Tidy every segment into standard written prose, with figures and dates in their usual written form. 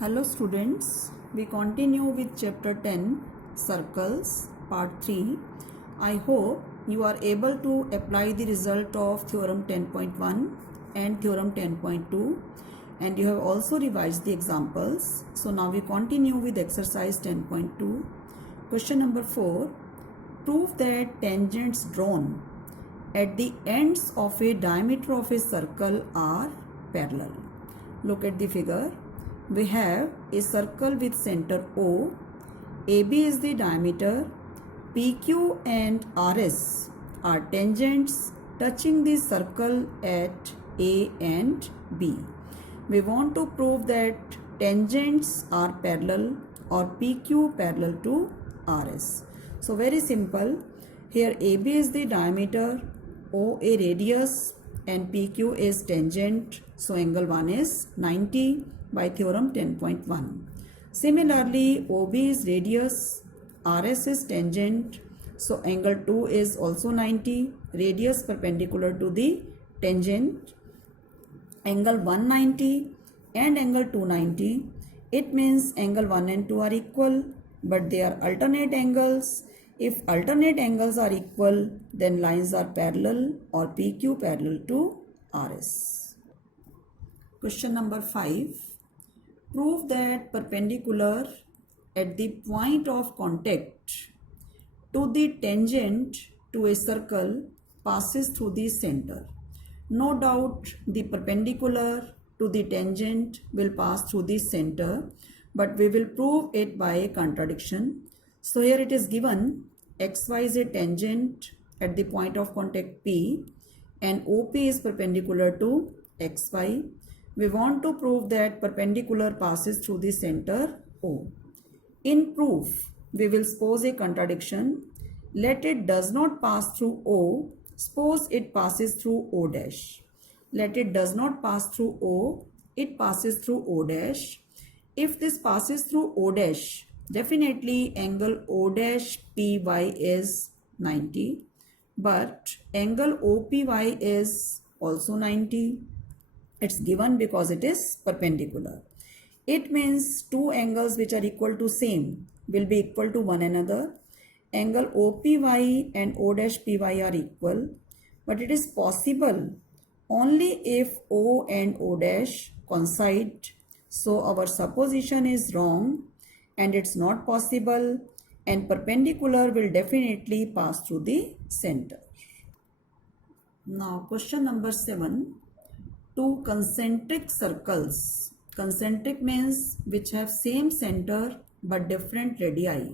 Hello students, we continue with chapter 10 circles part 3. I hope you are able to apply the result of theorem 10.1 and theorem 10.2 and you have also revised the examples. So now we continue with exercise 10.2. Question number 4. Prove that tangents drawn at the ends of a diameter of a circle are parallel. Look at the figure. We have a circle with center O. AB is the diameter. PQ and RS are tangents touching the circle at A and B. We want to prove that tangents are parallel or PQ parallel to RS. So very simple. Here AB is the diameter, OA radius and PQ is tangent. So angle 1 is 90 by theorem 10.1. Similarly, OB is radius, RS is tangent. So angle 2 is also 90, radius perpendicular to the tangent. Angle 190 and angle 290. It means angle 1 and 2 are equal, but they are alternate angles. If alternate angles are equal, then lines are parallel or PQ parallel to RS. Question number 5. Prove that perpendicular at the point of contact to the tangent to a circle passes through the center. No doubt the perpendicular to the tangent will pass through the center, but we will prove it by a contradiction. So here it is given xy is a tangent at the point of contact P and OP is perpendicular to xy. We want to prove that perpendicular passes through the center O. In proof, we will suppose a contradiction. Let it does not pass through O. Suppose it passes through O dash. Let it does not pass through O. It passes through O dash. If this passes through O dash, definitely angle O dash PY is 90. But angle OPY is also 90. It's given because it is perpendicular. It means two angles which are equal to same will be equal to one another. Angle OPY and O dash PY are equal, but it is possible only if O and O dash coincide. So our supposition is wrong and it's not possible, and perpendicular will definitely pass through the center. Now question number 7. Two concentric circles. Concentric means which have same center but different radii.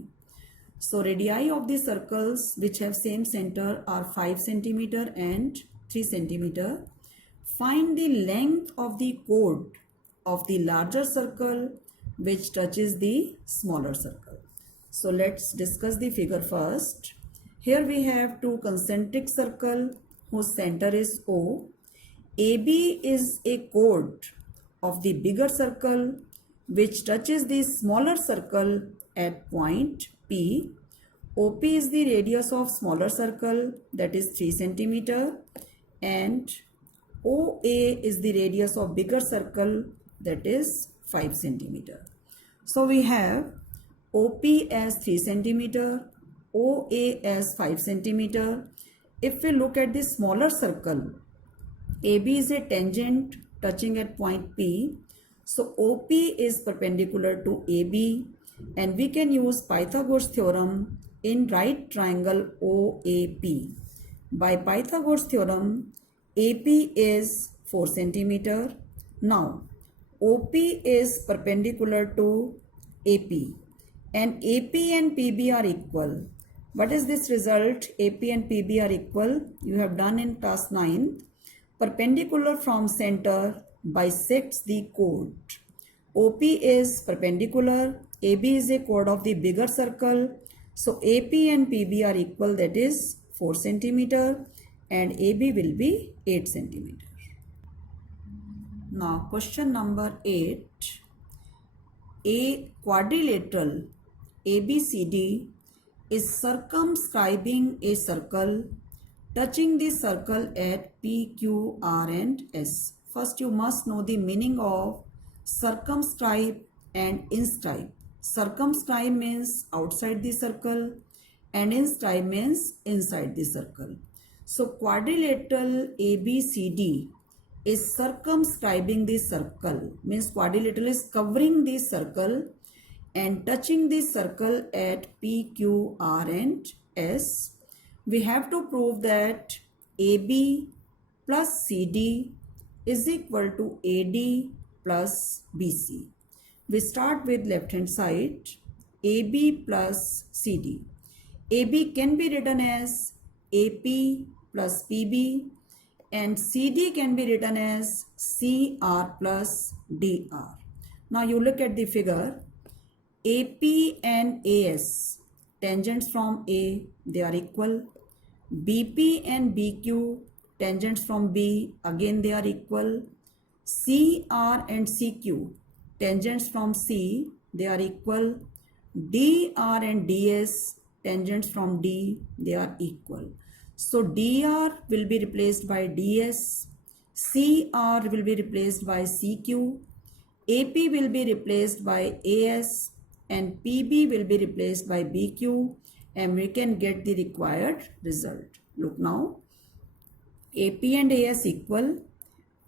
So radii of the circles which have same center are 5 cm and 3 cm. Find the length of the chord of the larger circle which touches the smaller circle. So let's discuss the figure first. Here we have two concentric circle whose center is O. AB is a chord of the bigger circle which touches the smaller circle at point P. OP is the radius of smaller circle, that is 3 cm, and OA is the radius of bigger circle, that is 5 cm. So we have OP as 3 cm, OA as 5 cm. If we look at the smaller circle, AB is a tangent touching at point P. So OP is perpendicular to AB and we can use Pythagoras theorem in right triangle OAP. By Pythagoras theorem, AP is 4 cm. Now OP is perpendicular to AP and AP and PB are equal. What is this result? AP and PB are equal. You have done in class 9. Perpendicular from center bisects the chord. OP is perpendicular. AB is a chord of the bigger circle. So AP and PB are equal, that is 4 cm, and AB will be 8 cm. Now question number 8. A quadrilateral ABCD is circumscribing a circle touching the circle at P, Q, R and S. First you must know the meaning of circumscribe and inscribe. Circumscribe means outside the circle and inscribe means inside the circle. So quadrilateral ABCD is circumscribing the circle, means quadrilateral is covering the circle and touching the circle at P, Q, R and S. We have to prove that AB plus CD is equal to AD plus BC. We start with left hand side, AB plus CD. AB can be written as AP plus PB and CD can be written as CR plus DR. Now you look at the figure, AP and AS, tangents from A, they are equal. BP and BQ, tangents from B, again they are equal. CR and CQ, tangents from C, they are equal. DR and DS, tangents from D, they are equal. So DR will be replaced by DS, CR will be replaced by CQ, AP will be replaced by AS and PB will be replaced by BQ, and we can get the required result. Look now, AP and AS equal,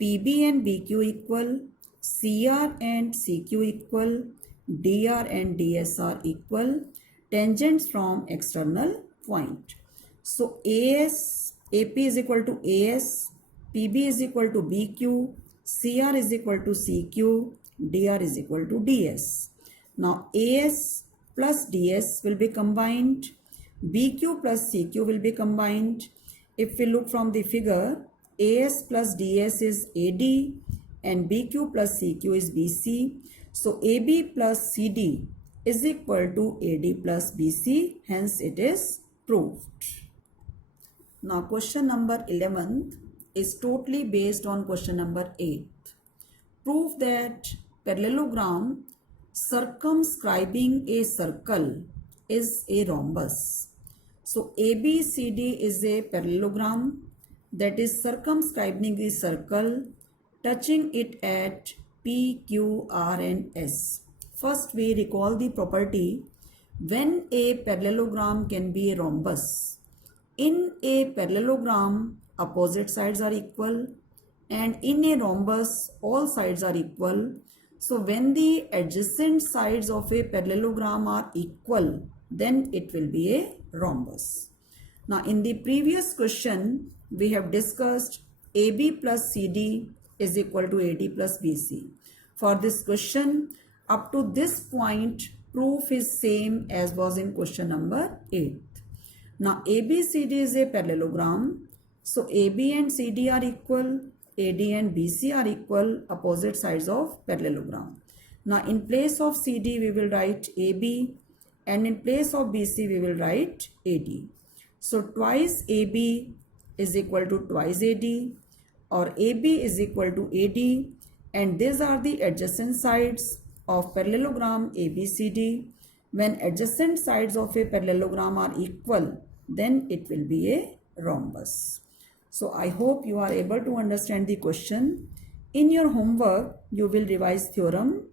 PB and BQ equal, CR and CQ equal, DR and DS are equal, tangents from external point. So AP is equal to AS, PB is equal to BQ, CR is equal to CQ, DR is equal to DS. Now AS plus DS will be combined, BQ plus CQ will be combined. If we look from the figure, AS plus DS is AD and BQ plus CQ is BC. So AB plus CD is equal to AD plus BC, hence it is proved. Now question number 11 is totally based on question number 8. Prove that parallelogram circumscribing a circle is a rhombus. So ABCD is a parallelogram that is circumscribing the circle, touching it at P, Q, R and S. First we recall the property when a parallelogram can be a rhombus. In a parallelogram, opposite sides are equal, and in a rhombus, all sides are equal. So when the adjacent sides of a parallelogram are equal, then it will be a rhombus. Now in the previous question, we have discussed AB plus CD is equal to AD plus BC. For this question, up to this point, proof is same as was in question number 8. Now ABCD is a parallelogram. So AB and CD are equal, AD and BC are equal, opposite sides of parallelogram. Now in place of CD we will write AB and in place of BC we will write AD. So twice AB is equal to twice AD, or AB is equal to AD, and these are the adjacent sides of parallelogram ABCD. When adjacent sides of a parallelogram are equal, then it will be a rhombus. So I hope you are able to understand the question. In your homework, you will revise theorem,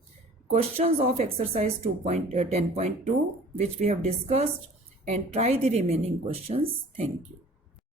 questions of exercise 10.2 which we have discussed, and try the remaining questions. Thank you.